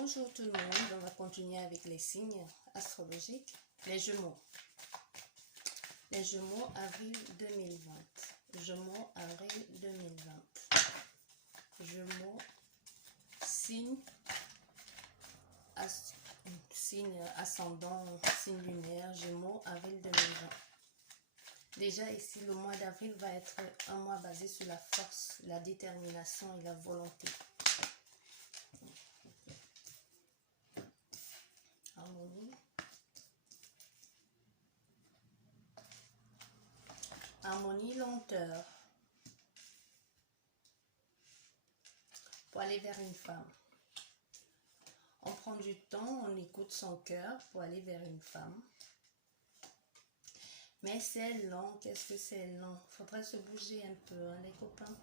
Bonjour tout le monde, on va continuer avec les signes astrologiques. Les Gémeaux. Les Gémeaux, avril 2020. Gémeaux, avril 2020. Gémeaux, signe ascendant, signe lunaire, Gémeaux, avril 2020. Déjà ici, le mois d'avril va être un mois basé sur la force, la détermination et la volonté. Harmonie. Harmonie, lenteur. Pour aller vers une femme. On prend du temps, on écoute son cœur pour aller vers une femme. Mais c'est lent. Qu'est-ce que c'est lent? Il faudrait se bouger un peu, hein, les copains.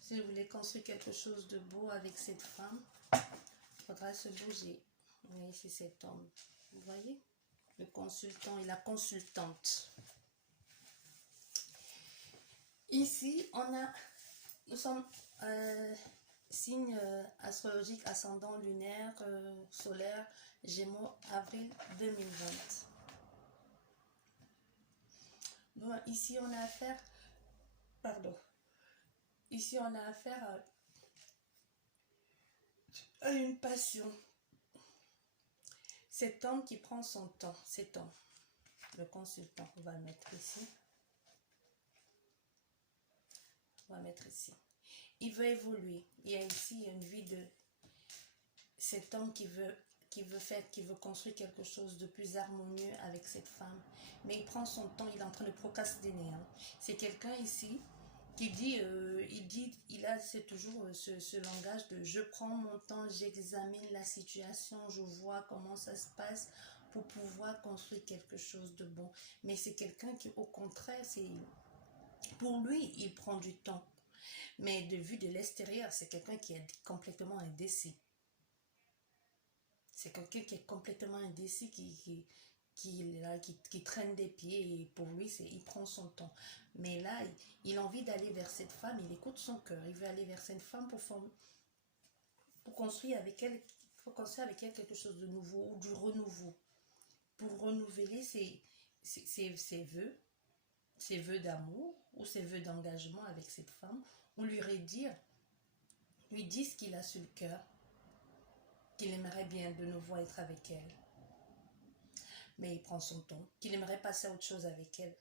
Si vous voulez construire quelque chose de beau avec cette femme, il faudra se bouger. Oui, c'est cet homme. Vous voyez? Le consultant et la consultante. Ici, nous sommes signe astrologique ascendant lunaire, solaire, Gémeaux, avril 2020. Donc, ici, on a affaire, ici, on a affaire à une passion. Cet homme qui prend son temps, cet homme, le consultant, on va le mettre ici. On va mettre ici. Il veut évoluer. Il y a ici une vie de cet homme qui veut construire quelque chose de plus harmonieux avec cette femme. Mais il prend son temps, il est en train de procrastiner. Hein. C'est quelqu'un ici qui dit, c'est toujours ce langage de je prends mon temps, j'examine la situation, je vois comment ça se passe pour pouvoir construire quelque chose de bon. Mais c'est quelqu'un qui, au contraire, pour lui, il prend du temps. Mais de vue de l'extérieur, c'est quelqu'un qui est complètement indécis. C'est quelqu'un qui est complètement indécis, qui traîne des pieds, et pour lui, il prend son temps. Mais là, il a envie d'aller vers cette femme, il écoute son cœur, il veut aller vers cette femme pour construire avec elle, quelque chose de nouveau ou du renouveau. Pour renouveler ses vœux d'amour ou ses vœux d'engagement avec cette femme, ou lui dit ce qu'il a sur le cœur, qu'il aimerait bien de nouveau être avec elle. Mais il prend son temps, qu'il aimerait passer à autre chose avec elle.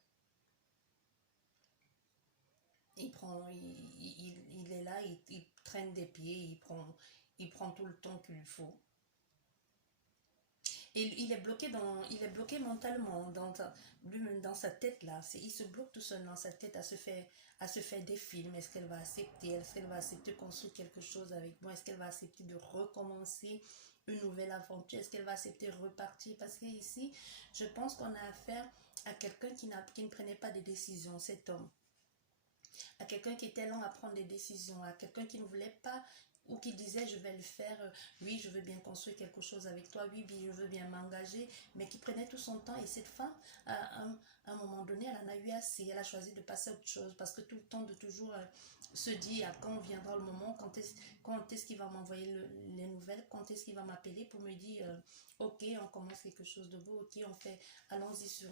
Il est là, il traîne des pieds, il prend tout le temps qu'il faut. Et il est bloqué mentalement lui-même dans sa tête là. Il se bloque tout seul dans sa tête à se faire des films. Est-ce qu'elle va accepter? Est-ce qu'elle va accepter construire quelque chose avec moi? Est-ce qu'elle va accepter de recommencer une nouvelle aventure? Est-ce qu'elle va accepter de repartir? Parce que ici, je pense qu'on a affaire à quelqu'un qui ne prenait pas de décision, cet homme. À quelqu'un qui était lent à prendre des décisions, à quelqu'un qui ne voulait pas ou qui disait je vais le faire, oui je veux bien construire quelque chose avec toi, oui je veux bien m'engager, mais qui prenait tout son temps. Et cette femme, à un moment donné, elle en a eu assez, elle a choisi de passer à autre chose, parce que tout le temps de toujours se dire quand viendra le moment, quand est-ce qu'il va m'envoyer les nouvelles, quand est-ce qu'il va m'appeler pour me dire ok on commence quelque chose de beau, ok on fait, allons-y sur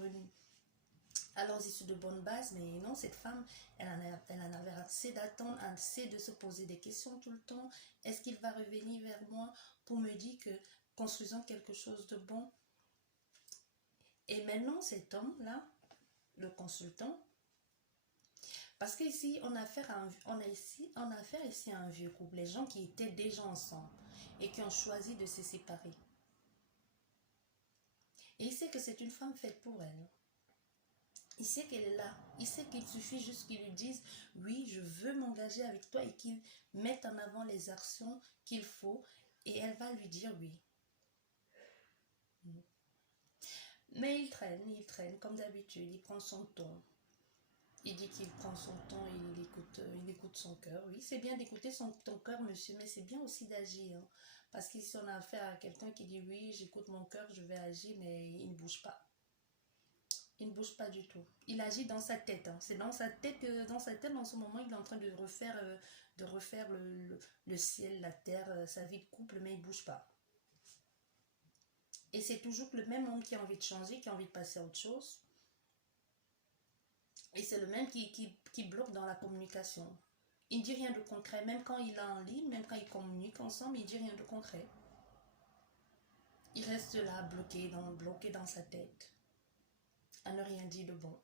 de bonnes bases. Mais non, cette femme, elle en avait assez d'attendre, assez de se poser des questions tout le temps. Est-ce qu'il va revenir vers moi pour me dire que construisons quelque chose de bon? Et maintenant, cet homme-là, le consultant, parce qu'ici, on a affaire ici à un vieux couple, les gens qui étaient déjà ensemble et qui ont choisi de se séparer. Et il sait que c'est une femme faite pour elle. Il sait qu'elle est là. Il sait qu'il suffit juste qu'il lui dise « Oui, je veux m'engager avec toi » et qu'il mette en avant les actions qu'il faut. Et elle va lui dire oui. Mais il traîne comme d'habitude. Il prend son temps. Il dit qu'il prend son temps et il écoute son cœur. Oui, c'est bien d'écouter ton cœur, monsieur, mais c'est bien aussi d'agir. Hein. Parce qu'ici, on a affaire à quelqu'un qui dit « Oui, j'écoute mon cœur, je vais agir », mais il ne bouge pas. Il ne bouge pas du tout. Il agit dans sa tête. Hein. C'est dans sa tête, en ce moment, il est en train de refaire le ciel, la terre, sa vie de couple, mais il ne bouge pas. Et c'est toujours le même homme qui a envie de changer, qui a envie de passer à autre chose. Et c'est le même qui bloque dans la communication. Il ne dit rien de concret, même quand il est en ligne, même quand ils communiquent ensemble, il ne dit rien de concret. Il reste là, bloqué dans sa tête, à ne rien dire de bon.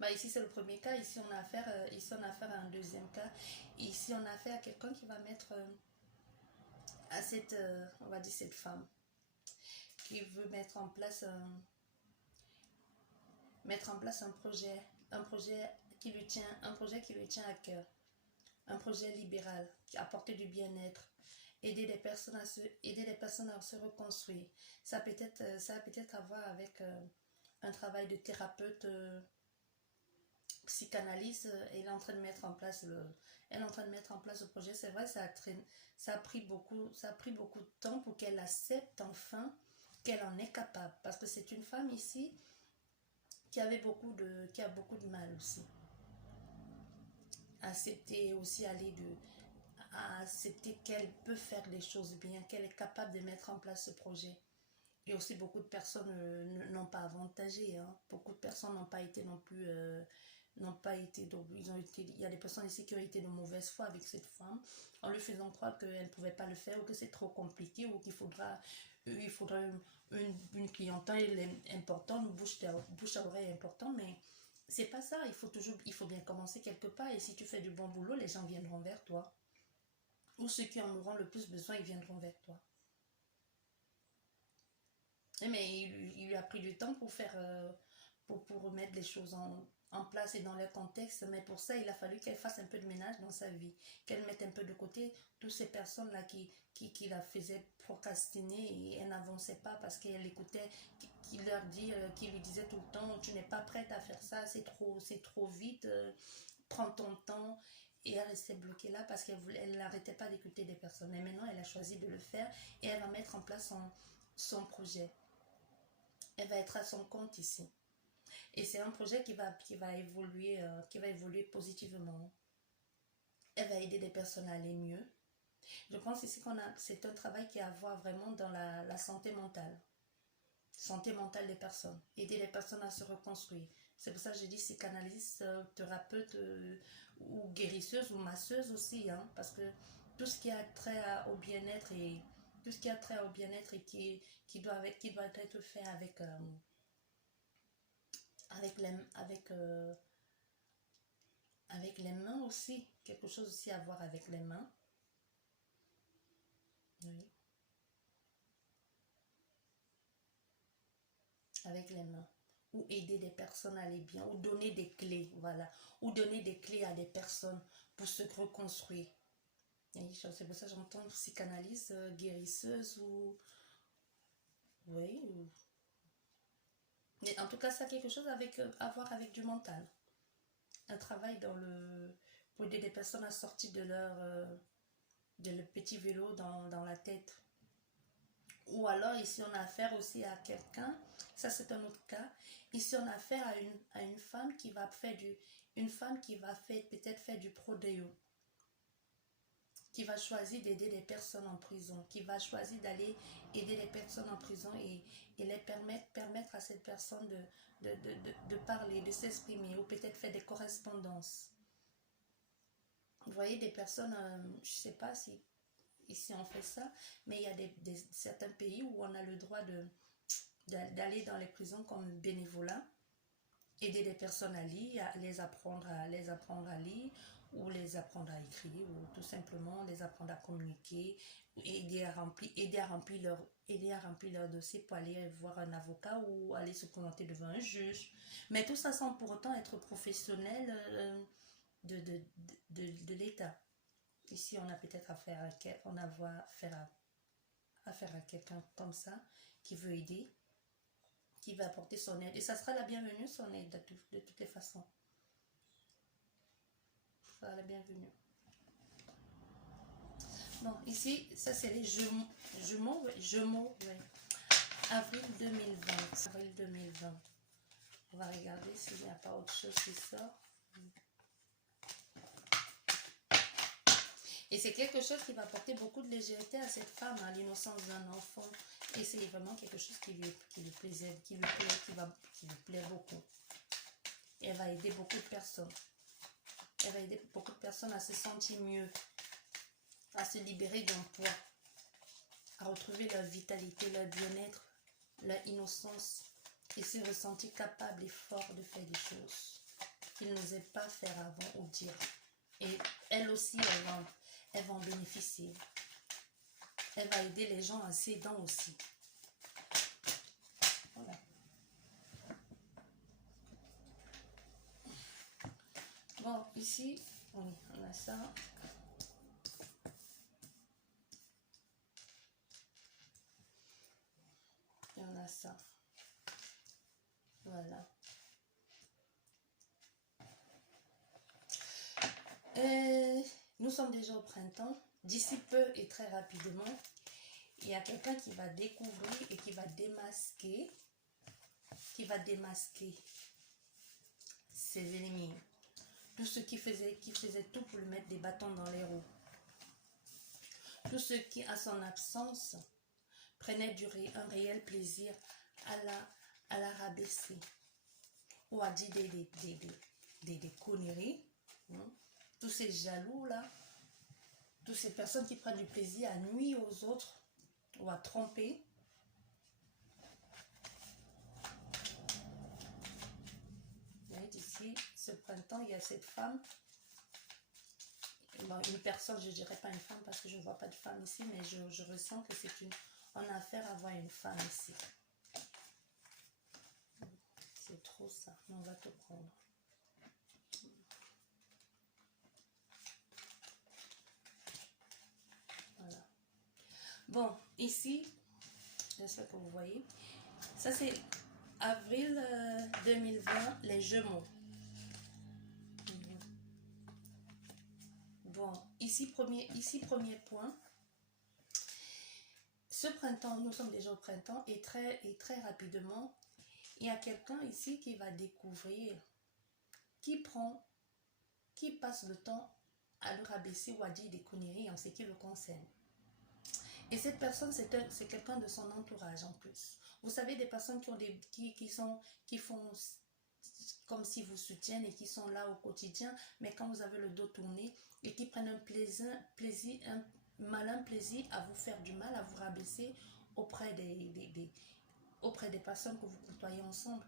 Bah, ici, c'est le premier cas. Ici, on a affaire à un deuxième cas. Ici, on a affaire à quelqu'un qui va mettre à cette, on va dire, cette femme qui veut mettre en place un projet qui lui tient à cœur, un projet libéral, qui apporte du bien-être, aider les personnes à se reconstruire. Ça peut être à voir avec un travail de thérapeute, psychanalyste. Elle est en train de mettre en place le projet. C'est vrai, ça a pris beaucoup de temps pour qu'elle accepte enfin qu'elle en est capable, parce que c'est une femme ici qui a beaucoup de mal aussi à accepter qu'elle peut faire les choses bien, qu'elle est capable de mettre en place ce projet. Et aussi, beaucoup de personnes n'ont pas avantagé. Hein. Beaucoup de personnes n'ont pas été non plus... il y a des personnes ici qui ont été de mauvaise foi avec cette femme, en lui faisant croire qu'elle ne pouvait pas le faire, ou que c'est trop compliqué, ou qu'il faudra une clientèle importante, bouche à oreille importante, mais c'est pas ça. Il faut bien commencer quelque part, et si tu fais du bon boulot, les gens viendront vers toi. Ou ceux qui en auront le plus besoin, ils viendront vers toi. Mais il lui a pris du temps pour remettre les choses en place et dans leur contexte. Mais pour ça, il a fallu qu'elle fasse un peu de ménage dans sa vie, qu'elle mette un peu de côté toutes ces personnes-là qui la faisaient procrastiner, et elle n'avançait pas parce qu'elle écoutait, qui lui disait tout le temps: tu n'es pas prête à faire ça, c'est trop vite, prends ton temps. Et elle restait bloquée là parce qu'elle n'arrêtait pas d'écouter des personnes. Et maintenant, elle a choisi de le faire, et elle va mettre en place son projet. Elle va être à son compte ici. Et c'est un projet qui va évoluer positivement. Elle va aider des personnes à aller mieux. Je pense ici c'est un travail qui a à voir vraiment dans la santé mentale. Santé mentale des personnes. Aider les personnes à se reconstruire. C'est pour ça que je dis psychanalyste, thérapeute, ou guérisseuse ou masseuse aussi. Hein, parce que tout ce qui a trait au bien-être et qui doit être fait avec les mains aussi. Quelque chose aussi à voir avec les mains. Oui. Avec les mains. Ou aider des personnes à aller bien. Ou donner des clés. Voilà. Ou donner des clés à des personnes pour se reconstruire. C'est pour ça que j'entends psychanalyste, guérisseuse ou... Oui. Mais en tout cas, ça a quelque chose à voir avec du mental. Un travail pour aider des personnes à sortir de leur petit vélo dans la tête. Ou alors, ici, on a affaire aussi à quelqu'un, ça c'est un autre cas. Ici, on a affaire à une femme qui va peut-être faire du prodéo, qui va choisir d'aider les personnes en prison, qui va choisir d'aller aider les personnes en prison et les permettre à cette personne de parler, de s'exprimer, ou peut-être faire des correspondances. Vous voyez, des personnes, je ne sais pas si ici on fait ça, mais il y a certains pays où on a le droit d'aller dans les prisons comme bénévolat, aider les personnes à lire, les apprendre à lire, ou les apprendre à écrire, ou tout simplement les apprendre à communiquer, aider à remplir leur dossier pour aller voir un avocat ou aller se présenter devant un juge. Mais tout ça sans pour autant être professionnel de l'État. Ici, on a peut-être affaire à quelqu'un comme ça qui veut aider, qui va apporter son aide. Et ça sera la bienvenue, son aide, de toutes les façons. Ça sera la bienvenue. Bon, ici, ça c'est les jumeaux, ouais. Avril 2020. Avril 2020. On va regarder s'il n'y a pas autre chose qui sort. Et c'est quelque chose qui va apporter beaucoup de légèreté à cette femme, à l'innocence d'un enfant. Et c'est vraiment quelque chose qui lui plaisait, qui lui plaît beaucoup. Et elle va aider beaucoup de personnes. Elle va aider beaucoup de personnes à se sentir mieux, à se libérer d'un poids, à retrouver leur vitalité, leur bien-être, leur innocence et se ressentir capable et fort de faire des choses qu'ils n'osaient pas faire avant ou dire. Et elle aussi, elle va en bénéficier. Elle va aider les gens à ses dents aussi. Voilà. Bon, ici, oui, on a ça. Et on a ça. Voilà. Nous sommes déjà au printemps. D'ici peu et très rapidement, il y a quelqu'un qui va découvrir et qui va démasquer ses ennemis. Tous ceux qui faisaient tout pour lui mettre des bâtons dans les roues. Tous ceux qui, à son absence, prenaient un réel plaisir à la rabaisser. Ou à dire des conneries. Tous ces jaloux-là, toutes ces personnes qui prennent du plaisir à nuire aux autres ou à tromper. Vous voyez ici, ce printemps, il y a cette femme. Bon, une personne, je ne dirais pas une femme parce que je ne vois pas de femme ici, mais je ressens que c'est on a affaire à voir une femme ici. C'est trop ça, mais on va te prendre. Voilà. Bon, ici, j'espère que vous voyez. Ça, c'est avril 2020, les Gémeaux. Bon, ici, premier point. Ce printemps, nous sommes déjà au printemps, et très rapidement, il y a quelqu'un ici qui va découvrir, qui passe le temps à le rabaisser ou à dire des conneries en ce qui le concerne. Et cette personne, c'est quelqu'un de son entourage en plus. Vous savez, des personnes qui font comme si vous soutiennent et qui sont là au quotidien, mais quand vous avez le dos tourné et qui prennent un malin plaisir à vous faire du mal, à vous rabaisser auprès des personnes que vous côtoyez ensemble.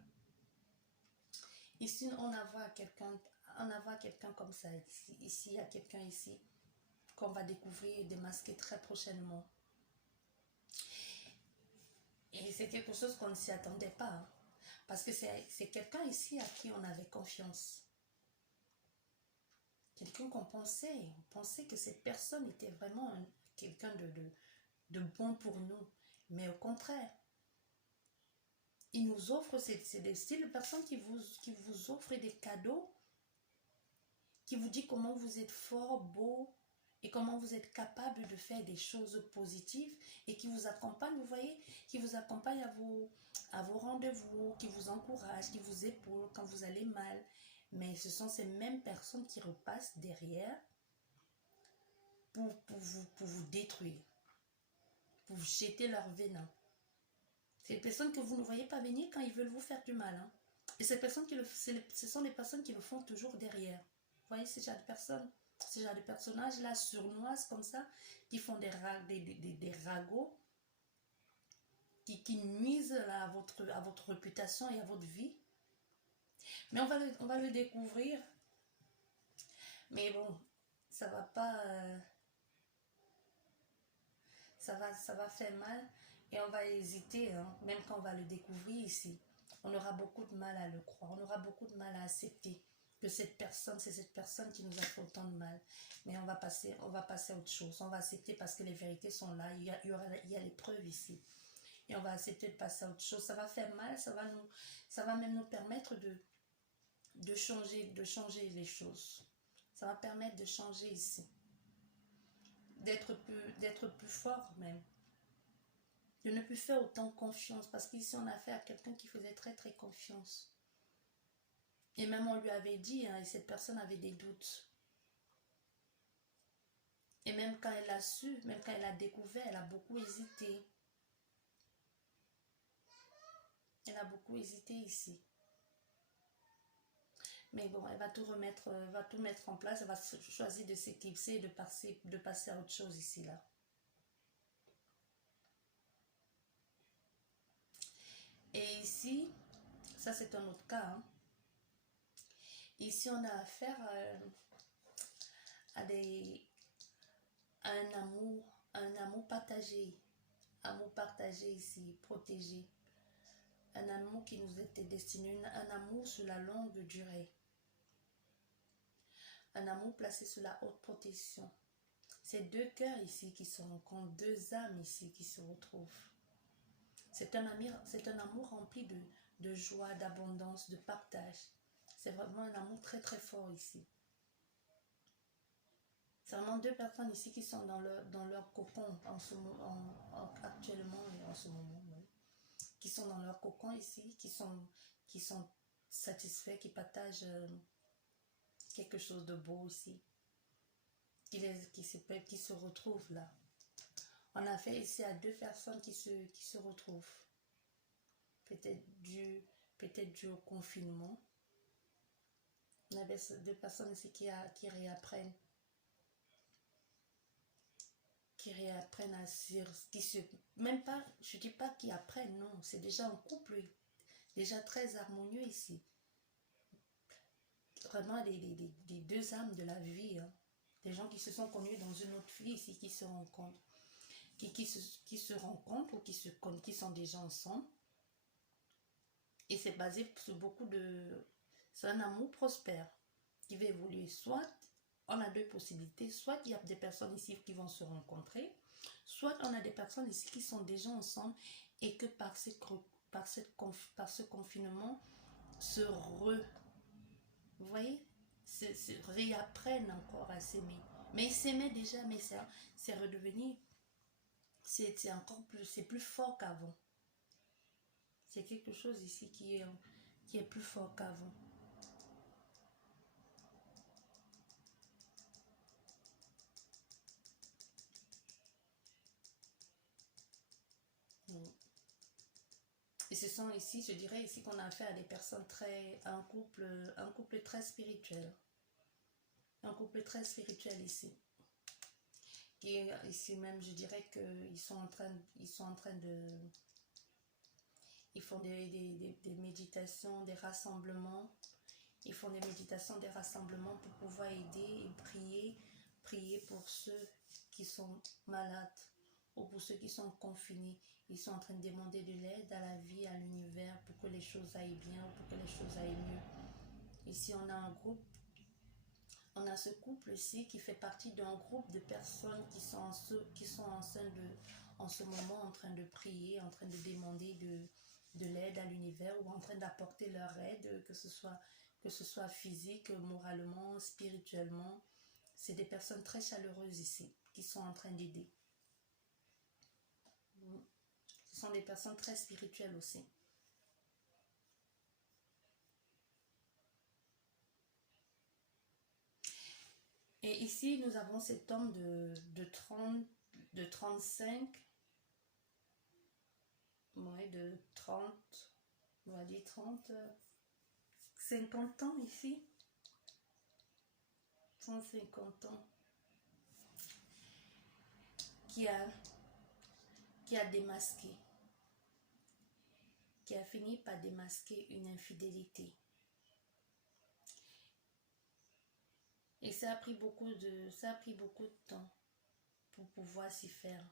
Ici, on a voir quelqu'un comme ça. Ici, il y a quelqu'un ici qu'on va découvrir et démasquer très prochainement. Et c'est quelque chose qu'on ne s'y attendait pas. Hein, parce que c'est quelqu'un ici à qui on avait confiance. Quelqu'un qu'on pensait. On pensait que cette personne était vraiment quelqu'un de bon pour nous. Mais au contraire, il nous offre, c'est des styles de personnes qui vous offrent des cadeaux, qui vous dit comment vous êtes fort, beau, et comment vous êtes capable de faire des choses positives et qui vous accompagne, vous voyez, qui vous accompagne à vos rendez-vous, qui vous encourage, qui vous épaule quand vous allez mal. Mais ce sont ces mêmes personnes qui repassent derrière pour vous détruire, pour vous jeter leur venin. C'est des personnes que vous ne voyez pas venir quand ils veulent vous faire du mal. Hein. Et ces personnes ce sont les personnes qui le font toujours derrière. Vous voyez ce genre de personnes? Ce genre de personnages-là, sournoises comme ça, qui font des ragots, qui nuisent là, à votre réputation et à votre vie. Mais on va le découvrir. Mais bon, ça va pas... ça va faire mal et on va hésiter, hein, même quand on va le découvrir ici. On aura beaucoup de mal à le croire, on aura beaucoup de mal à accepter que c'est cette personne qui nous a fait autant de mal. Mais on va passer à autre chose. On va accepter parce que les vérités sont là. Il y a les preuves ici. Et on va accepter de passer à autre chose. Ça va faire mal, ça va même nous permettre de changer les choses. Ça va permettre de changer ici. D'être plus fort même. de ne plus faire autant confiance, parce qu'ici on a affaire à quelqu'un qui faisait très très confiance. Et même on lui avait dit, hein, et cette personne avait des doutes. Et même quand elle a su, même quand elle a découvert, elle a beaucoup hésité. Elle a beaucoup hésité ici. Mais bon, elle va tout remettre, va tout mettre en place. Elle va choisir de s'éclipser et de passer à autre chose ici, là. Et ici, ça c'est un autre cas. Hein. Ici, on a affaire à un amour partagé. Amour partagé ici, protégé. Un amour qui nous était destiné, un amour sur la longue durée. Un amour placé sous la haute protection. C'est deux cœurs ici qui se rencontrent, deux âmes ici qui se retrouvent. C'est un amour rempli de joie, d'abondance, de partage. C'est vraiment un amour très très fort ici. C'est vraiment deux personnes ici qui sont dans leur cocon actuellement et en ce moment. Oui. Qui sont dans leur cocon ici, qui sont satisfaits, qui partagent quelque chose de beau ici. Qui se retrouvent là. On a fait ici à deux personnes qui se retrouvent. Peut-être dû au confinement. On avait deux personnes ici qui réapprennent. Qui réapprennent à même pas, je dis pas qu'ils apprennent, non. C'est déjà un couple déjà très harmonieux ici. Vraiment des deux âmes de la vie. Hein. Des gens qui se sont connus dans une autre vie ici, qui se rencontrent. Qui se rencontrent ou qui sont déjà ensemble. Et c'est basé sur c'est un amour prospère qui va évoluer. Soit on a deux possibilités, soit il y a des personnes ici qui vont se rencontrer, soit on a des personnes ici qui sont déjà ensemble et que par ce confinement vous voyez, réapprennent encore à s'aimer. Mais ils s'aimaient déjà, mais c'est redevenu, c'est encore plus, c'est plus fort qu'avant. C'est quelque chose ici qui est plus fort qu'avant. Et ce sont ici, je dirais ici qu'on a affaire à des personnes un couple très spirituel. Un couple très spirituel ici. Qui est ici même, je dirais qu'ils sont en train de... Ils font des méditations, des rassemblements. Ils font des méditations, des rassemblements pour pouvoir aider et prier pour ceux qui sont malades ou pour ceux qui sont confinés. Ils sont en train de demander de l'aide à la vie, à l'univers, pour que les choses aillent bien, pour que les choses aillent mieux. Ici, on a un groupe, on a ce couple-ci qui fait partie d'un groupe de personnes qui sont en ce moment en train de prier, en train de demander de l'aide à l'univers ou en train d'apporter leur aide, que ce soit physique, moralement, spirituellement. C'est des personnes très chaleureuses ici qui sont en train d'aider. Ce sont des personnes très spirituelles aussi. Et ici, nous avons cet homme de 35, ouais, de 30, on va dire 30, 50 ans ici. 150 ans. Qui a démasqué. Qui a fini par démasquer une infidélité. Et ça a pris beaucoup de temps pour pouvoir s'y faire.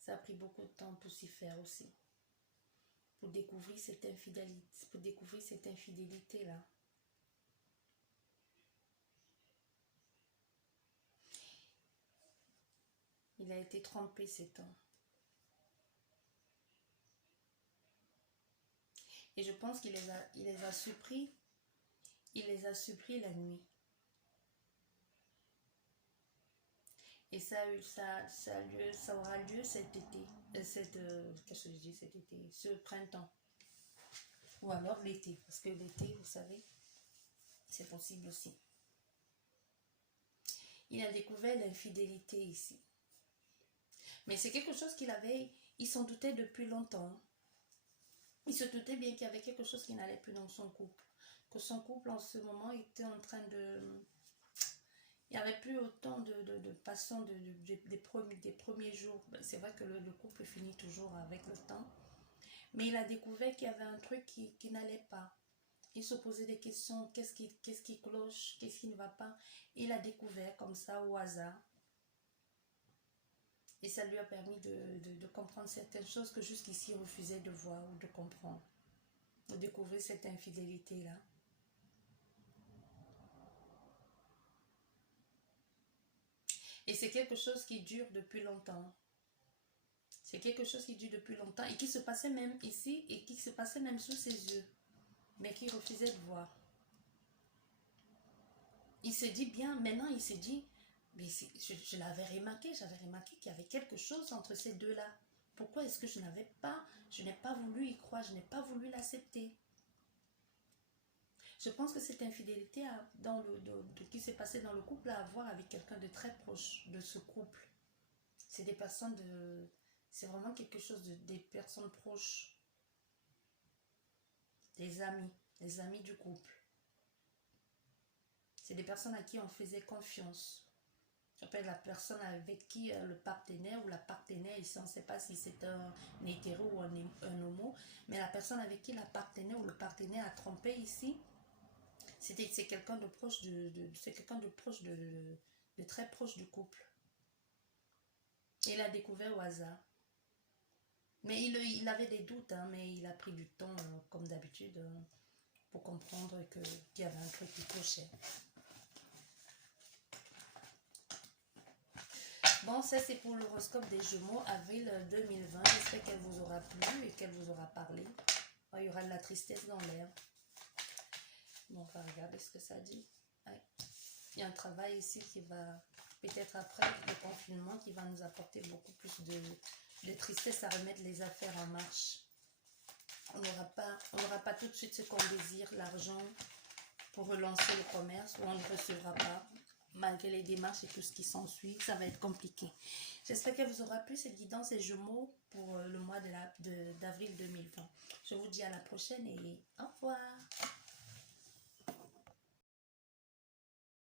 Ça a pris beaucoup de temps pour s'y faire aussi. Pour découvrir cette infidélité-là. Il a été trompé cet homme. Et je pense qu'il les a surpris. Il les a surpris la nuit. Et ça aura lieu cet été. Qu'est-ce que je dis cet été? Ce printemps. Ou alors l'été. Parce que l'été, vous savez, c'est possible aussi. Il a découvert l'infidélité ici. Mais c'est quelque chose il s'en doutait depuis longtemps. Il se doutait bien qu'il y avait quelque chose qui n'allait plus dans son couple. Que son couple en ce moment était en train de... Il n'y avait plus autant de passion des premiers jours. C'est vrai que le couple finit toujours avec le temps. Mais il a découvert qu'il y avait un truc qui n'allait pas. Il se posait des questions, qu'est-ce qui cloche, qu'est-ce qui ne va pas. Il a découvert comme ça au hasard. Et ça lui a permis de comprendre certaines choses que jusqu'ici il refusait de voir ou de comprendre. De découvrir cette infidélité-là. Et c'est quelque chose qui dure depuis longtemps. C'est quelque chose qui dure depuis longtemps et qui se passait même ici et qui se passait même sous ses yeux. Mais qui refusait de voir. Il se dit bien, maintenant il se dit, mais je l'avais remarqué, j'avais remarqué qu'il y avait quelque chose entre ces deux-là. Pourquoi est-ce que je n'ai pas voulu y croire, je n'ai pas voulu l'accepter. Je pense que cette infidélité qui s'est passée dans le couple a à voir avec quelqu'un de très proche de ce couple. C'est des personnes c'est vraiment quelque chose des personnes proches. Des amis du couple. C'est des personnes à qui on faisait confiance. Après, la personne avec qui le partenaire ou la partenaire, ici on ne sait pas si c'est un hétéro ou un homo, mais la personne avec qui la partenaire ou le partenaire a trompé ici, c'est quelqu'un de proche c'est quelqu'un de proche de très proche du couple. Et il a découvert au hasard. Mais il avait des doutes, hein, mais il a pris du temps, comme d'habitude, pour comprendre qu'il y avait un truc qui clochait. Bon, ça c'est pour l'horoscope des Gémeaux, avril 2020. J'espère qu'elle vous aura plu et qu'elle vous aura parlé. Oh, il y aura de la tristesse dans l'air. Bon, on va regarder ce que ça dit. Ouais. Il y a un travail ici qui va, peut-être après le confinement, qui va nous apporter beaucoup plus de tristesse à remettre les affaires en marche. On n'aura pas tout de suite ce qu'on désire, l'argent, pour relancer le commerce, ou on ne recevra pas. Malgré les démarches et tout ce qui s'ensuit, ça va être compliqué. J'espère qu'elle vous aura plu cette guidance des Gémeaux pour le mois d'avril 2020. Je vous dis à la prochaine et au revoir.